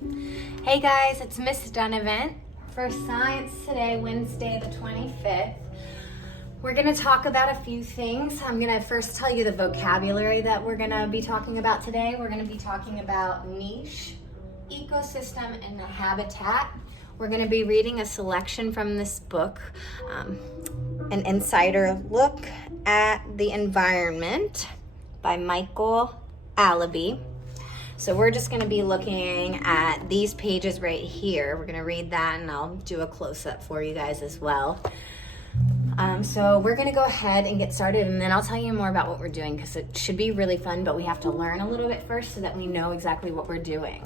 Hey guys, it's Miss Donovan for Science Today, Wednesday the 25th. We're going to talk about a few things. I'm going to first tell you the vocabulary that we're going to be talking about today. We're going to be talking about niche, ecosystem, and habitat. We're going to be reading a selection from this book, An Insider Look at the Environment by Michael Allaby. So we're just going to be looking at these pages right here. We're going to read that and I'll do a close-up for you guys as well. So we're going to go ahead and get started, and then I'll tell you more about what we're doing because it should be really fun, but we have to learn a little bit first so that we know exactly what we're doing.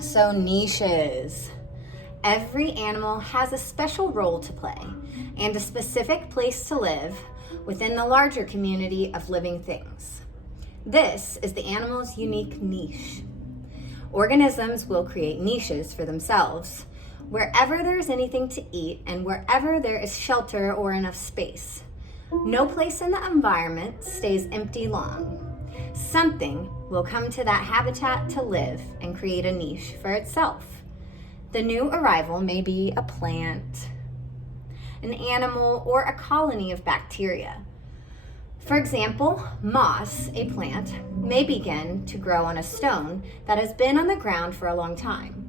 So niches. Every animal has a special role to play and a specific place to live within the larger community of living things. This is the animal's unique niche. Organisms will create niches for themselves wherever there is anything to eat and wherever there is shelter or enough space. No place in the environment stays empty long. Something will come to that habitat to live and create a niche for itself. The new arrival may be a plant, an animal, or a colony of bacteria. For example, moss, a plant, may begin to grow on a stone that has been on the ground for a long time.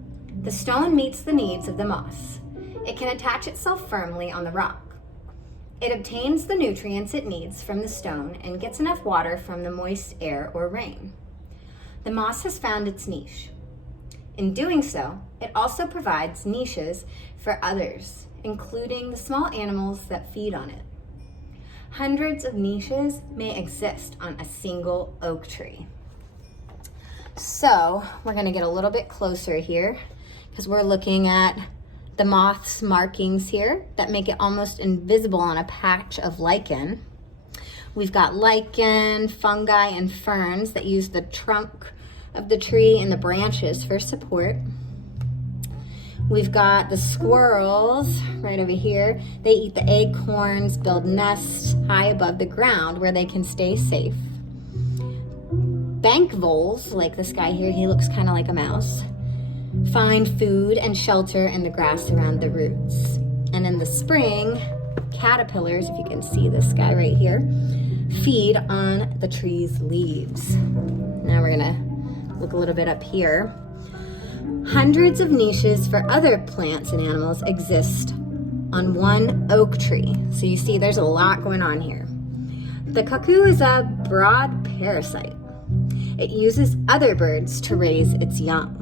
The stone meets the needs of the moss. It can attach itself firmly on the rock. It obtains the nutrients it needs from the stone and gets enough water from the moist air or rain. The moss has found its niche. In doing so, it also provides niches for others, including the small animals that feed on it. Hundreds of niches may exist on a single oak tree. So we're going to get a little bit closer here because we're looking at the moth's markings here that make it almost invisible on a patch of lichen. We've got lichen, fungi, and ferns that use the trunk of the tree and the branches for support. We've got the squirrels right over here. They eat the acorns, build nests high above the ground where they can stay safe. Bank voles, like this guy here, he looks kind of like a mouse, find food and shelter in the grass around the roots. And in the spring, caterpillars, if you can see this guy right here, feed on the tree's leaves. Now we're gonna look a little bit up here. Hundreds of niches for other plants and animals exist on one oak tree. So you see there's a lot going on here. The cuckoo is a broad parasite. It uses other birds to raise its young.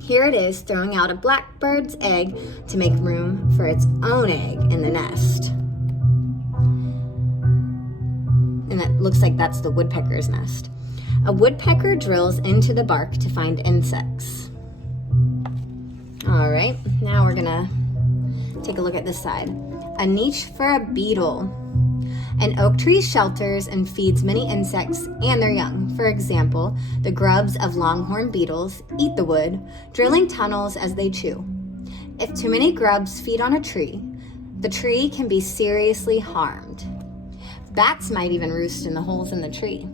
Here it is throwing out a blackbird's egg to make room for its own egg in the nest. And it looks like that's the woodpecker's nest. A woodpecker drills into the bark to find insects. All right, now we're gonna take a look at this side. A niche for a beetle. An oak tree shelters and feeds many insects and their young. For example, the grubs of longhorn beetles eat the wood, drilling tunnels as they chew. If too many grubs feed on a tree, the tree can be seriously harmed. Bats might even roost in the holes in the tree.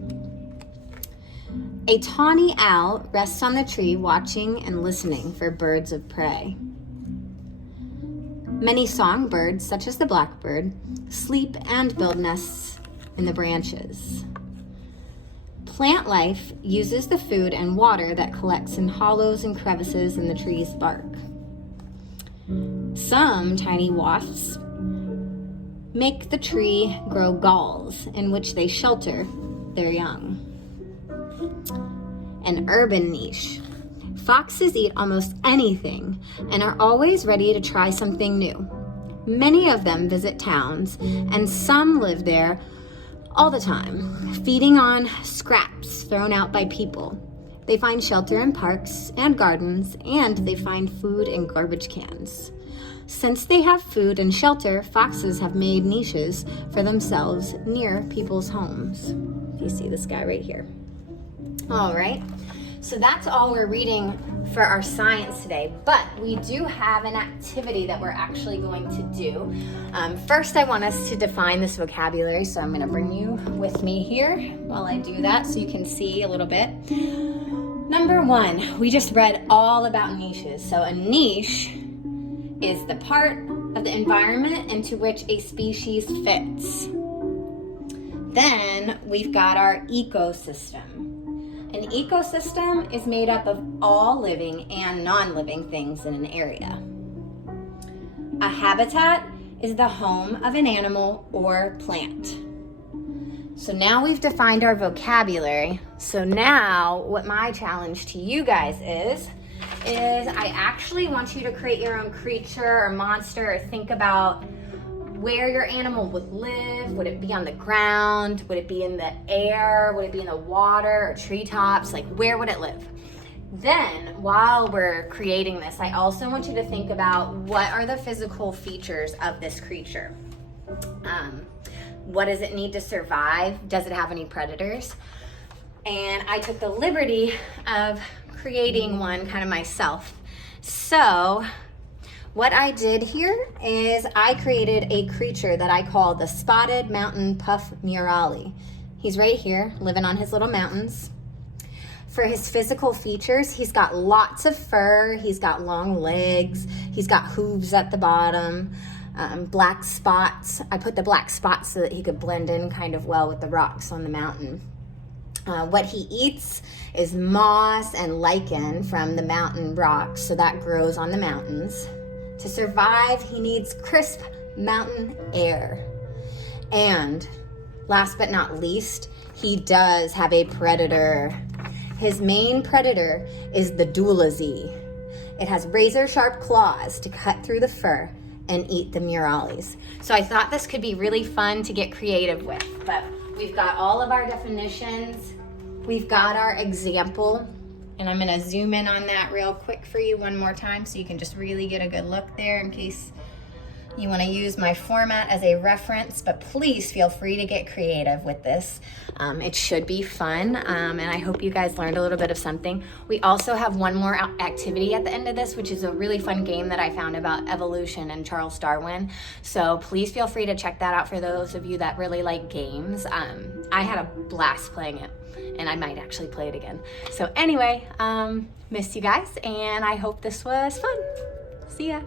A tawny owl rests on the tree watching and listening for birds of prey. Many songbirds, such as the blackbird, sleep and build nests in the branches. Plant life uses the food and water that collects in hollows and crevices in the tree's bark. Some tiny wasps make the tree grow galls in which they shelter their young. An urban niche. Foxes eat almost anything and are always ready to try something new. Many of them visit towns, and some live there all the time, feeding on scraps thrown out by people. They find shelter in parks and gardens, and they find food in garbage cans. Since they have food and shelter, foxes have made niches for themselves near people's homes. If you see this guy right here. All right, so that's all we're reading for our science today, but we do have an activity that we're actually going to do. First, I want us to define this vocabulary, so I'm going to bring you with me here while I do that so you can see a little bit. number one, we just read all about niches. So a niche is the part of the environment into which a species fits. Then we've got our ecosystem. An ecosystem is made up of all living and non-living things in an area. A habitat is the home of an animal or plant. So now we've defined our vocabulary. So now what my challenge to you guys is I actually want you to create your own creature or monster, or think about where your animal would live. Would it be on the ground? Would it be in the air? Would it be in the water or treetops? Like, where would it live? Then, while we're creating this, I also want you to think about what are the physical features of this creature. What does it need to survive? Does it have any predators? And I took the liberty of creating one kind of myself. So what I did here is I created a creature that I call the spotted mountain puff murali. He's right here living on his little mountains. For his physical features, he's got lots of fur, he's got long legs, he's got hooves at the bottom, black spots. I put the black spots so that he could blend in kind of well with the rocks on the mountain. What he eats is moss and lichen from the mountain rocks, so that grows on the mountains. To survive, he needs crisp mountain air. And last but not least, he does have a predator. His main predator is the dulazi. It has razor-sharp claws to cut through the fur and eat the muralis. So I thought this could be really fun to get creative with. But we've got all of our definitions. We've got our example. And I'm gonna zoom in on that real quick for you one more time so you can just really get a good look there in case you wanna use my format as a reference, but please feel free to get creative with this. It should be fun, and I hope you guys learned a little bit of something. We also have one more activity at the end of this, which is a really fun game that I found about evolution and Charles Darwin. So please feel free to check that out for those of you that really like games. I had a blast playing it, and I might actually play it again. So anyway, missed you guys, and I hope this was fun. See ya.